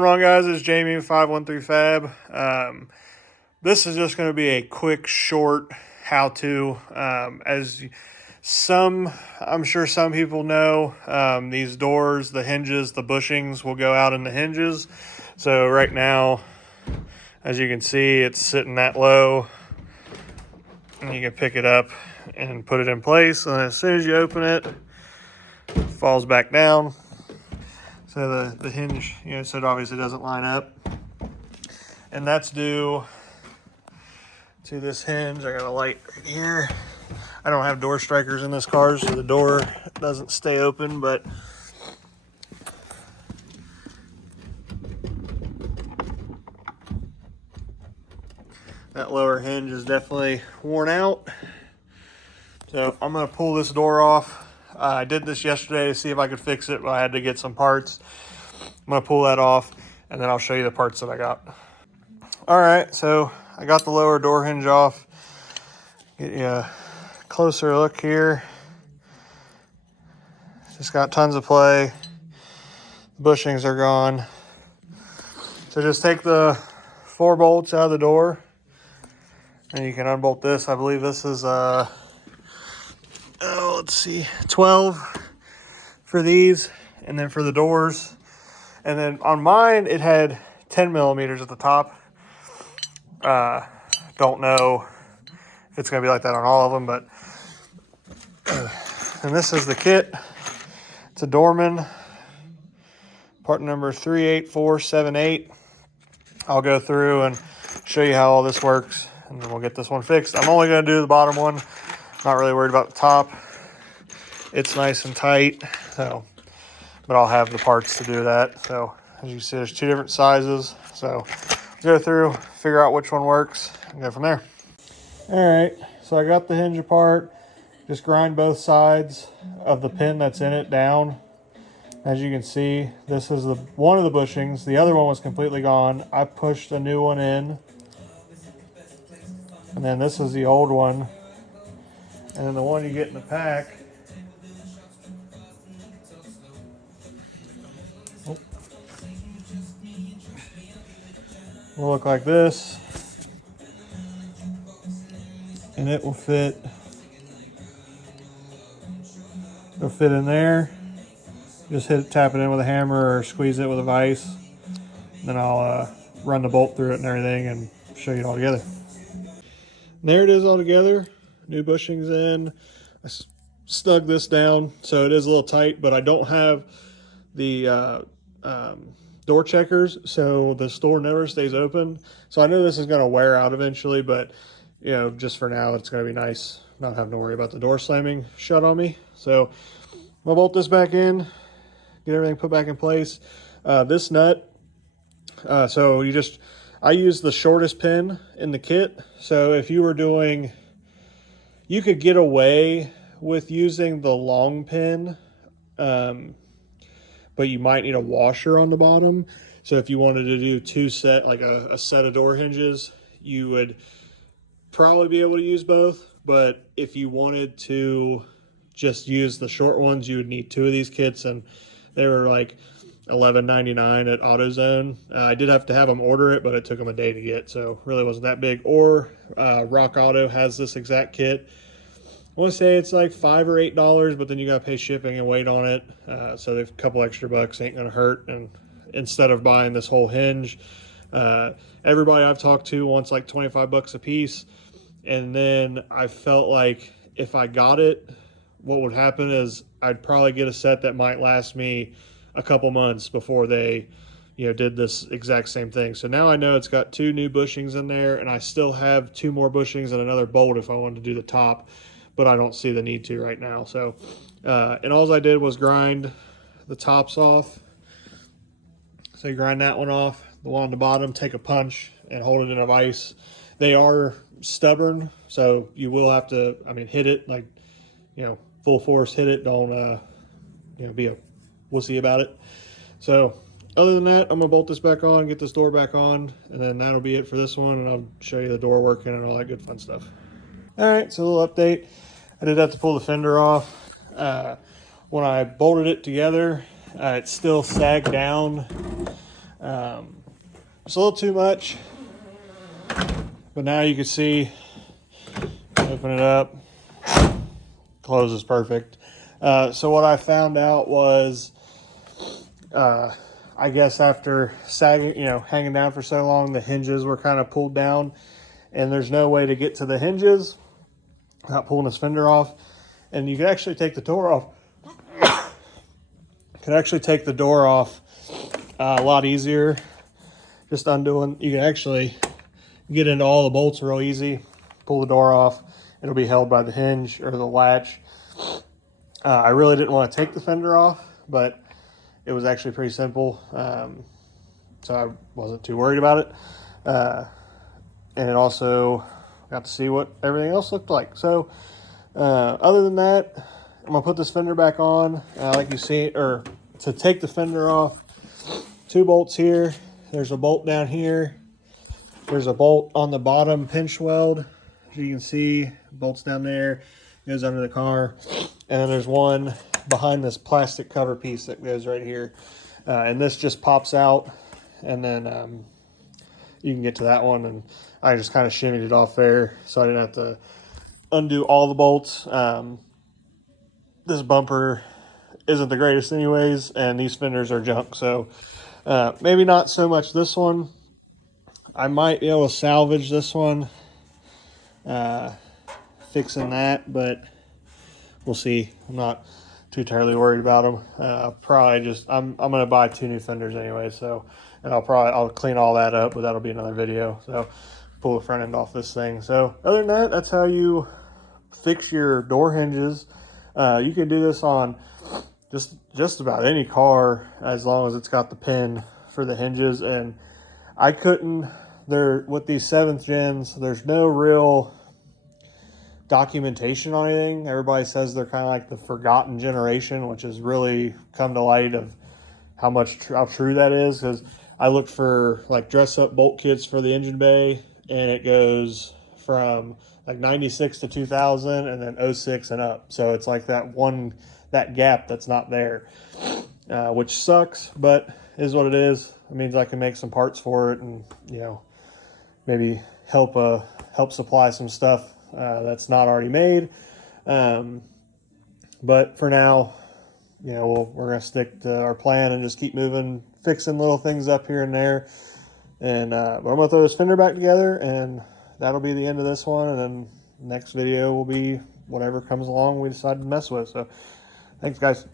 going on, guys? It's Jamie 513 Fab. This is just going to be a quick, short how-to. I'm sure some people know, these doors, the hinges, the bushings will go out in the hinges. So right now, as you can see, it's sitting that low, and you can pick it up and put it in place. And as soon as you open it, it falls back down. So the hinge, so it obviously doesn't line up. And that's due to this hinge. I got a light right here. I don't have door strikers in this car, so the door doesn't stay open, but that lower hinge is definitely worn out. So I'm gonna pull this door off. I did this yesterday to see if I could fix it, but I had to get some parts. I'm gonna pull that off, and then I'll show you the parts that I got. All right, so I got the lower door hinge off. Get you a closer look here. Just got tons of play. The bushings are gone. So just take the 4 bolts out of the door, and you can unbolt this. I believe this is let's see, 12 for these, and then for the doors. And then on mine, it had 10 millimeters at the top. Don't know if it's going to be like that on all of them, but and this is the kit. It's a Dorman, part number 38478. I'll go through and show you how all this works, and then we'll get this one fixed. I'm only going to do the bottom one. Not really worried about the top. It's nice and tight, so, but I'll have the parts to do that. So as you see, there's 2 different sizes. So go through, figure out which one works, and go from there. All right, so I got the hinge apart. Just grind both sides of the pin that's in it down. As you can see, this is one of the bushings. The other one was completely gone. I pushed a new one in. And then this is the old one. And then the one you get in the pack. Will look like this. And it will fit. It'll fit in there. Just tap it in with a hammer or squeeze it with a vise. Then I'll run the bolt through it and everything and show you it all together. And there it is all together. New bushings in. I snug this down so it is a little tight, but I don't have the door checkers, so the store never stays open. So I know this is going to wear out eventually, but just for now, it's going to be nice not having to worry about the door slamming shut on me. So I'll bolt this back in, get everything put back in place. This nut, so I use the shortest pin in the kit. So if you were doing, you could get away with using the long pin, but you might need a washer on the bottom. So if you wanted to do a set of door hinges, you would probably be able to use both. But if you wanted to just use the short ones, you would need 2 of these kits, and they were like $11.99 at AutoZone. I did have to have them order it, but it took them a day to get, so really wasn't that big. Or Rock Auto has this exact kit. I want to say it's like $5 or $8, but then you got to pay shipping and wait on it. So a couple extra bucks ain't going to hurt. And instead of buying this whole hinge, everybody I've talked to wants like 25 bucks a piece. And then I felt like if I got it, what would happen is I'd probably get a set that might last me a couple months before they did this exact same thing. So now I know it's got 2 new bushings in there, and I still have 2 more bushings and another bolt if I wanted to do the top, but I don't see the need to right now. So and all I did was grind the tops off. So you grind that one off, the one on the bottom, take a punch and hold it in a vise. They are stubborn, so you will have to hit it like full force, hit it. Don't be a wussy about it. So other than that, I'm gonna bolt this back on, get this door back on, and then that'll be it for this one, and I'll show you the door working and all that good fun stuff. All right, so a little update. I did have to pull the fender off. When I bolted it together, it still sagged down It's a little too much, but now you can see, open it up, closes perfect. So what I found out was, I guess after sagging, hanging down for so long, the hinges were kind of pulled down, and there's no way to get to the hinges without pulling this fender off. And you can actually take the door off. A lot easier. Just undoing. You can actually get into all the bolts real easy. Pull the door off. It'll be held by the hinge or the latch. I really didn't want to take the fender off, but it was actually pretty simple. So I wasn't too worried about it. And it also got to see what everything else looked like. So other than that, I'm gonna put this fender back on. Like you see, or to take the fender off, 2 bolts here. There's a bolt down here. There's a bolt on the bottom pinch weld. As you can see, bolts down there, goes under the car. And then there's one behind this plastic cover piece that goes right here. And this just pops out, and then you can get to that one. And I just kind of shimmied it off there so I didn't have to undo all the bolts. This bumper isn't the greatest anyways, and these fenders are junk, so maybe not so much this one. I might be able to salvage this one, fixing that, but we'll see. I'm not too terribly worried about them. I'm gonna buy 2 new fenders anyway, so, and I'll clean all that up, but that'll be another video. So pull the front end off this thing. So other than that, that's how you fix your door hinges. You can do this on just about any car as long as it's got the pin for the hinges. And I couldn't, with these 7th gens, there's no real documentation on anything. Everybody says they're kind of like the forgotten generation, which has really come to light of how true that is. Because I looked for like dress up bolt kits for the engine bay, and it goes from like 96 to 2000 and then 06 and up. So it's like that gap that's not there, which sucks, but is what it is. It means I can make some parts for it, and maybe help supply some stuff that's not already made. But for now, we're gonna stick to our plan and just keep moving, fixing little things up here and there. And but I'm gonna throw this fender back together, and that'll be the end of this one. And then next video will be whatever comes along we decide to mess with. So thanks, guys.